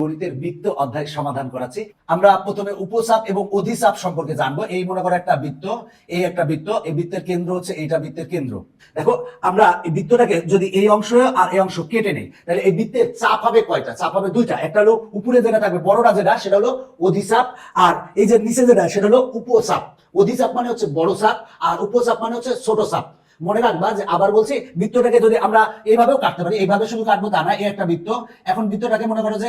গণিতের বৃত্ত অধ্যায় সমাধান করাচ্ছি। আমরা প্রথমে উপচাপ এবং অধিচাপ সম্পর্কে জানব। এই মনে করো একটা বৃত্ত, এই একটা বৃত্ত, এই বৃত্তের কেন্দ্র হচ্ছে এইটা বৃত্তের কেন্দ্র। দেখো, আমরা এই বৃত্তটাকে যদি এই অংশ আর এই অংশ কেটে নেই, তাহলে এই বৃত্তের চাপ হবে কয়টা? চাপ হবে দুইটা। একটা হলো উপরে যেটা থাকবে, বড়টা যেটা, সেটা হলো অধিচাপ। আর এই যে নিচে যেটা, সেটা হলো উপচাপ। অধিচাপ মানে হচ্ছে বড় চাপ, আর উপচাপ মানে হচ্ছে ছোট চাপ। মনে রাখবা যে আবার বলছি, বৃত্তটাকে যদি আমরা এইভাবেও কাটতে পারি, এইভাবে শুধু কাটবো তা না, এই একটা বৃত্ত। এখন বৃত্তটাকে মনে করো যে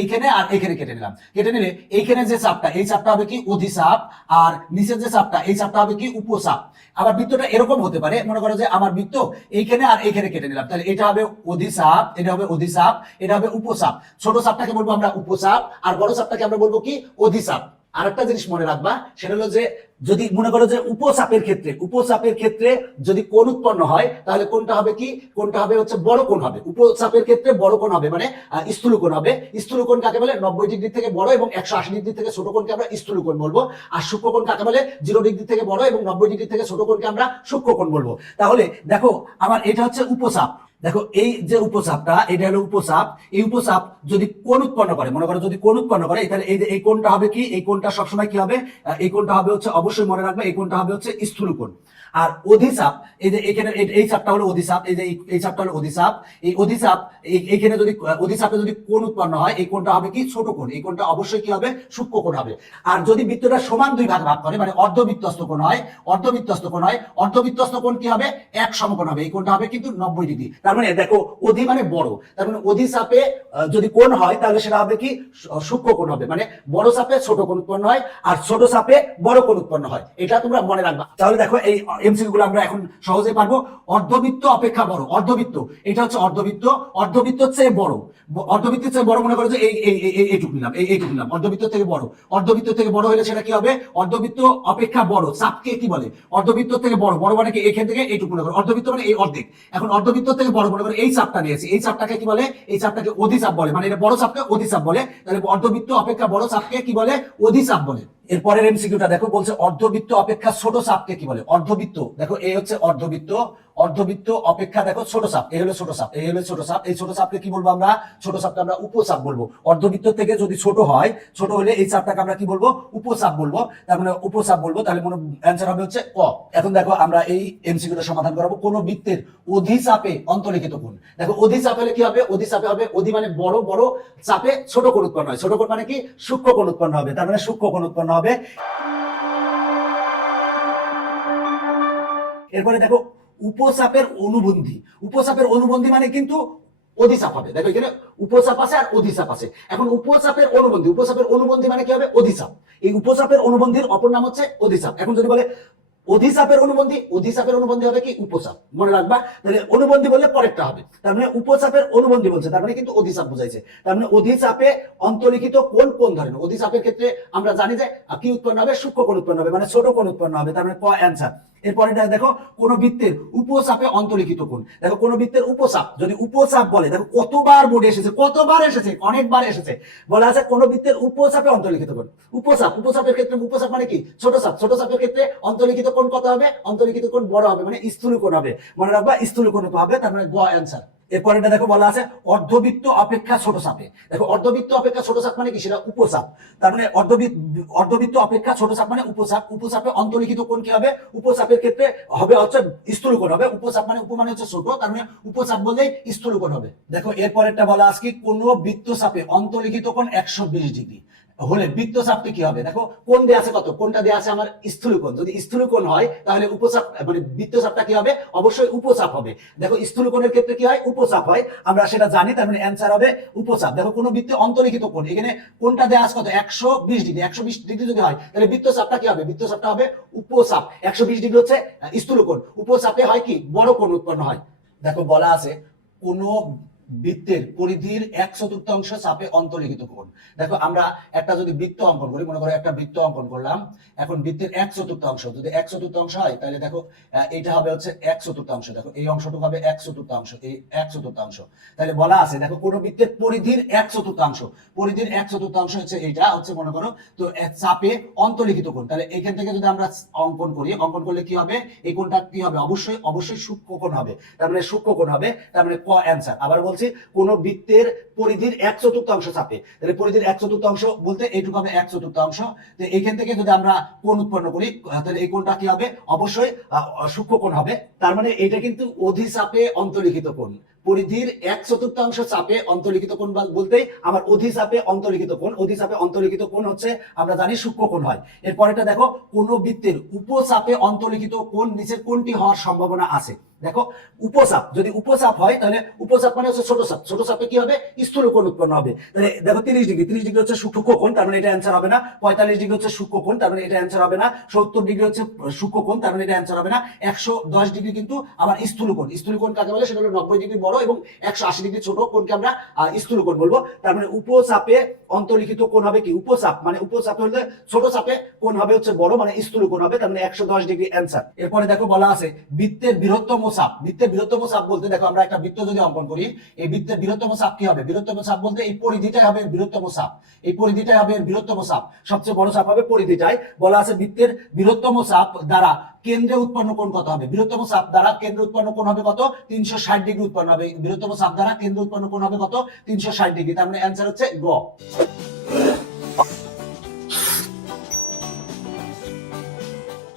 এইখানে আর এইখানে কেটে নিলাম। কেটে নিলে এইখানে যে চাপটা, এই চাপটা হবে কি অধিচাপ, আর নিচের যে চাপটা, এই চাপটা হবে কি উপচাপ। আবার বৃত্তটা এরকম হতে পারে, মনে করো যে আমার বৃত্ত এইখানে আর এইখানে কেটে নিলাম। তাহলে এটা হবে অধিচাপ, এটা হবে অধিচাপ, এটা হবে উপচাপ। ছোট চাপটাকে বলব আমরা উপচাপ, আর বড় চাপটাকে আমরা বলব কি অধিচাপ। আরেকটা জিনিস মনে রাখবা, সেটা হলো যে যদি মনে করো যে উপচাপের ক্ষেত্রে উপচাপের ক্ষেত্রে যদি কোন উৎপন্ন হয়, তাহলে কোনটা হবে কি? কোনটা হবে হচ্ছে বড় কোণ হবে। উপচাপের ক্ষেত্রে বড় কোণ হবে মানে স্থূল কোণ হবে। স্থূল কাকে বলে? নব্বই ডিগ্রি থেকে বড় এবং একশো আশি ডিগ্রি থেকে ছোট কোণকে আমরা স্থূল বলব। আর সূক্ষ্ম কাকে বলে? জিরো ডিগ্রি থেকে বড় এবং নব্বই ডিগ্রি থেকে ছোট কোণকে আমরা সূক্ষ্ম বলব। তাহলে দেখো, আমার এটা হচ্ছে উপচাপ। দেখো, এই যে উপচাপটা, এটা হলো উপচাপ। এই উপচাপ যদি কোন উৎপন্ন করে, মনে করো যদি কোন উৎপন্ন করে, তাহলে এই যে এই কোনটা হবে কি? এই কোনটা সবসময় কি হবে? এই কোনটা হবে হচ্ছে, অবশ্যই মনে রাখবে, এই কোনটা হবে হচ্ছে স্থূল কোণ। আর অধিচাপ এই যে এখানে এই- চাপটা হলো অধিচাপ এই যে এই- চাপটা হলো অধিচাপ এই অধিচাপ এইখানে যদি আহ, অধিচাপে যদি কোণ উৎপন্ন হয় এই কোণটা হবে কি? ছোট কোণ এই কোণটা অবশ্যই কি হবে? সূক্ষ্ম কোণ হবে। আর যদি বৃত্তটা সমান দুই ভাগ ভাগ করে মানে অর্ধবৃত্তস্ত কোণ হয় অর্ধবৃত্তস্ত কোণ হয় অর্ধবৃত্তস্ত কোণ কি হবে? এক সমকোণ হবে এই কোণটা হবে কিন্তু নব্বই ডিগ্রি। তার মানে দেখো অধি মানে বড় তার মানে অধি চাপে আহ, যদি কোণ হয় তাহলে সেটা হবে কি? সূক্ষ্ম কোণ হবে মানে বড় চাপে ছোট কোণ উৎপন্ন হয় আর ছোট চাপে বড় কোণ উৎপন্ন হয়। এটা তোমরা মনে রাখবা। তাহলে দেখো এই এমসিকিউ গুলো আমরা এখন সহজে পারব। অর্ধবৃত্ত অপেক্ষা বড়, অর্ধবৃত্ত। এটা হচ্ছে অর্ধবৃত্ত। অর্ধবৃত্ত চেয়ে বড়। অর্ধবৃত্তের চেয়ে বড় মনে করো যে এই এই, এই- এই- এইটুকু নিলাম, এই, এইটুকু নিলাম। অর্ধবৃত্ত থেকে বড়। অর্ধবৃত্ত থেকে বড় হলে সেটা কি হবে? অর্ধবৃত্ত অপেক্ষা বড়। চাপকে কি বলে? অর্ধবৃত্ত থেকে বড়। বড় মানে কি? এখান থেকে এইটুকু মনে করো। অর্ধবৃত্ত মানে এই অর্ধেক। এখন অর্ধবৃত্ত থেকে বড় মনে করো এই চাপটা নিয়েছি এই চাপটাকে কি বলে? এই চাপটাকে অধিচাপ বলে। মানে এটা বড় চাপকে অধিচাপ বলে। তাহলে অর্ধবৃত্ত অপেক্ষা বড় চাপকে কি বলে? অধিচাপ বলে। এরপরের এমসিকিউটা দেখো, বলছে অর্ধবৃত্ত অপেক্ষা ছোট চাপকে কি বলে? অর্ধবৃত্ত দেখো এই হচ্ছে অর্ধবৃত্ত। অর্ধবৃত্ত অপেক্ষা, দেখো, ছোট চাপ এই হলো ছোট চাপ এই হলো ছোট চাপ এই ছোট চাপকে কি বলব আমরা? ছোট চাপকে আমরা উপচাপ বলব। অর্ধবৃত্ত থেকে যদি ছোট হয়, ছোট হলে এই চাপটাকে আমরা কি বলব? উপচাপ বলব। তার মানে উপচাপ বলব। তাহলে মনে অ্যান্সার হবে হচ্ছে ক। এখন দেখো, আমরা এই এমসিকিউটা সমাধান করাবো। কোন বৃত্তের অধিচাপে অন্তর্লিখিত কোণ। দেখো অধিচাপ হলে কি হবে? অধিচাপে হবে অধি মানে বড় বড় চাপে ছোট কোণ উৎপন্ন হয়। ছোট কোণ মানে কি? সূক্ষ্ম কোণ উৎপন্ন হবে। তার মানে সূক্ষ্ম কোণ উৎপন্ন হবে। এরপরে দেখো, উপচাপের অনুবন্ধী। উপচাপের অনুবন্ধী মানে কিন্তু অধিচাপ হবে। দেখো এখানে উপচাপ আছে আর অধিচাপ আছে। এখন উপচাপের অনুবন্ধী উপচাপের অনুবন্ধী মানে কি হবে? অধিচাপ। এই উপচাপের অনুবন্ধীর অপর নাম হচ্ছে অধিচাপ। এখন যদি বলে অধিচাপের অনুবন্ধী অধিচাপের অনুবন্ধী হবে কি? উপচাপ। মনে রাখবা, তাহলে অনুবন্ধী বললে পরেরটা হবে। তার মানে উপচাপের অনুবন্ধী বলছে, তার মানে কিন্তু অধিচাপ বোঝাইছে। তার মানে অধিচাপে অন্তর্লিখিত কোন কোন ধরনের অধিচাপের ক্ষেত্রে আমরা জানি যে কি উৎপন্ন হবে? সূক্ষ্ম কোণ উৎপন্ন হবে মানে ছোট কোণ উৎপন্ন হবে। তার মানে ক অ্যান্সার এরপরে দেখো, কোন বৃত্তের উপচাপে অন্তলিখিত কোণ। দেখো, কোন বৃত্তের উপচাপ যদি উপচাপ বলে, দেখো, কতবার বোর্ডে এসেছে, কতবার এসেছে, অনেকবার এসেছে, বলা আছে কোন বৃত্তের উপসাপে অন্তর্লিখিত কোন উপসাপ, উপসাপের ক্ষেত্রে উপসাপ মানে কি? ছোট চাপ ছোট চাপের ক্ষেত্রে অন্তলিখিত কোন কত হবে? অন্তলিখিত কোন বড় হবে মানে স্থূল কোন হবে। মনে রাখবা স্থূল কোন হবে, তার মানে গ অ্যান্সার এরপরে এটা দেখো বলা আছে অর্ধবৃত্ত অপেক্ষা ছোট চাপে দেখো, অর্ধবৃত্ত অপেক্ষা ছোট চাপ মানে কি? সেটা উপচাপ তার মানে অর্ধবৃত্ত অপেক্ষা ছোট চাপ মানে উপচাপ উপচাপে অন্তর্লিখিত কোন কি হবে? উপচাপের ক্ষেত্রে হবে হচ্ছে স্থূল কোণ হবে। উপচাপ মানে উপ মানে হচ্ছে ছোট, তার মানে উপচাপ বললেই স্থূল কোণ হবে। দেখো, এরপর একটা বলা আজকে কোন বৃত্ত চাপে অন্তর্লিখিত কোণ একশো বিশ ডিগ্রি। হলে বৃত্ত চাপটি কি হবে? দেখো কোন দেয়া আছে কত? কোনটা দেয়া আছে আমার স্থূল কোণ যদি স্থূল কোণ হয় তাহলে উপচাপ মানে বৃত্ত চাপটা কি হবে? অবশ্যই উপচাপ হবে। দেখো স্থূল কোণের ক্ষেত্রে কি হয়? উপচাপ হয়। আমরা সেটা জানি তার মানে অ্যান্সার হবে উপচাপ। দেখো কোনো বৃত্তে অন্তর্লিখিত কোণ এখানে কোনটা দেয়া আছে কত? একশো বিশ ডিগ্রি একশো বিশ ডিগ্রি যদি হয় তাহলে বৃত্ত চাপটা কি হবে? বৃত্ত চাপটা হবে উপচাপ। একশো বিশ ডিগ্রি হচ্ছে আহ, স্থূল কোণ উপচাপে হয় কি? বড় কোণ উৎপন্ন হয়। দেখো বলা আছে কোন বৃত্তের পরিধির এক চতুর্থাংশ চাপে অন্তর্লিখিত কোণ। দেখো, আমরা একটা যদি বৃত্ত অঙ্কন করি, মনে করো একটা বৃত্ত অঙ্কন করলাম, এখন বৃত্তের এক চতুর্থাংশ, যদি এক চতুর্থাংশ হয়, তাহলে দেখো এইটা হবে হচ্ছে এক চতুর্থাংশ। দেখো, এই অংশটুকু হবে এক চতুর্থাংশ, এই এক চতুর্থাংশ। তাহলে বলা আছে, দেখো, কোন বৃত্তের পরিধির এক চতুর্থাংশ, পরিধির এক চতুর্থাংশ হচ্ছে এইটা, হচ্ছে মনে করো, তো চাপে অন্তর্লিখিত কোণ। তাহলে এখান থেকে যদি আমরা অঙ্কন করি, অঙ্কন করলে কি হবে? এই কোণটা কি হবে? অবশ্যই অবশ্যই সূক্ষ্ম কোণ হবে। তার মানে সূক্ষ্ম কোণ হবে, তার মানে ক অ্যান্সার। আবার বলছে বলছি, কোন বৃত্তের পরিধির এক চতুর্থাংশ চাপে। তাহলে পরিধির এক চতুর্থাংশ বলতে এইটুকু হবে এক চতুর্থাংশ তো এখান থেকে যদি আমরা কোন উৎপন্ন করি তাহলে এই কোনটা কি হবে? অবশ্যই সূক্ষ্ম কোণ হবে। তার মানে এটা কিন্তু অধিচাপে অন্তর্লিখিত কোণ। পরিধির এক চতুর্থাংশ চাপে অন্তর্লিখিত কোণ বলতে আমার অধিচাপে অন্তর্লিখিত কোণ। অধিচাপে অন্তর্লিখিত কোণ হচ্ছে, আমরা জানি সূক্ষ্ম কোণ হয়। এরপরেটা দেখো, কোন বৃত্তের উপচাপে অন্তর্লিখিত কোণ নিচের কোনটি হওয়ার সম্ভাবনা আছে। দেখো, উপচাপ, যদি উপচাপ হয়, তাহলে উপচাপ মানে হচ্ছে ছোট চাপ। ছোট চাপে কি হবে? স্থূল কোণ উৎপন্ন হবে। তাহলে দেখো, তিরিশ ডিগ্রি। তিরিশ ডিগ্রি হচ্ছে সূক্ষ্ম কোণ, তার মানে এটা অ্যান্সার হবে না। পঁয়তাল্লিশ ডিগ্রি হচ্ছে সূক্ষ্ম কোণ, তার মানে এটা অ্যান্সার হবে না। সত্তর ডিগ্রি হচ্ছে সূক্ষ্ম কোণ, তার মানে এটা অ্যান্সার হবে না। একশো দশ ডিগ্রি কিন্তু আবার স্থূল কোণ। স্থূল কোণ কাকে বলে? সেটা হলো নব্বই ডিগ্রি বড় এবং একশো আশি ডিগ্রি ছোট কোণকে আমরা স্থূল কোণ বলব। তার মানে উপচাপে অন্তর্লিখিত কোণ হবে কি? উপচাপ। মানে উপচাপে হলে ছোট চাপে কোণ হবে হচ্ছে বড় মানে স্থূল কোণ হবে, তার মানে একশো দশ ডিগ্রি অ্যান্সার। এরপরে দেখো বলা আছে, বৃত্তের বৃহত্তম চাপ। বৃত্তের বৃহত্তম চাপ বলতে দেখো, আমরা একটা বৃত্ত যদি অঙ্কন করি, এই বৃত্তের বৃহত্তম চাপ কি হবে? বৃহত্তম চাপ বলতে এই পরিধিটাই হবে বৃহত্তম চাপ। এই পরিধিটাই হবে বৃহত্তম চাপ। সবচেয়ে বড় চাপ হবে পরিধিটাই। বলা আছে বৃত্তের বৃহত্তম চাপ দ্বারা কেন্দ্রে উৎপন্ন কোণ কত হবে? বৃহত্তম চাপ দ্বারা কেন্দ্র উৎপন্ন কোণ হবে কত? তিনশো ষাট ডিগ্রি উৎপন্ন হবে। বৃহত্তম চাপ দ্বারা কেন্দ্র উৎপন্ন কোণ হবে কত? তিনশো ষাট ডিগ্রি। তার মানে অ্যান্সার হচ্ছে গ।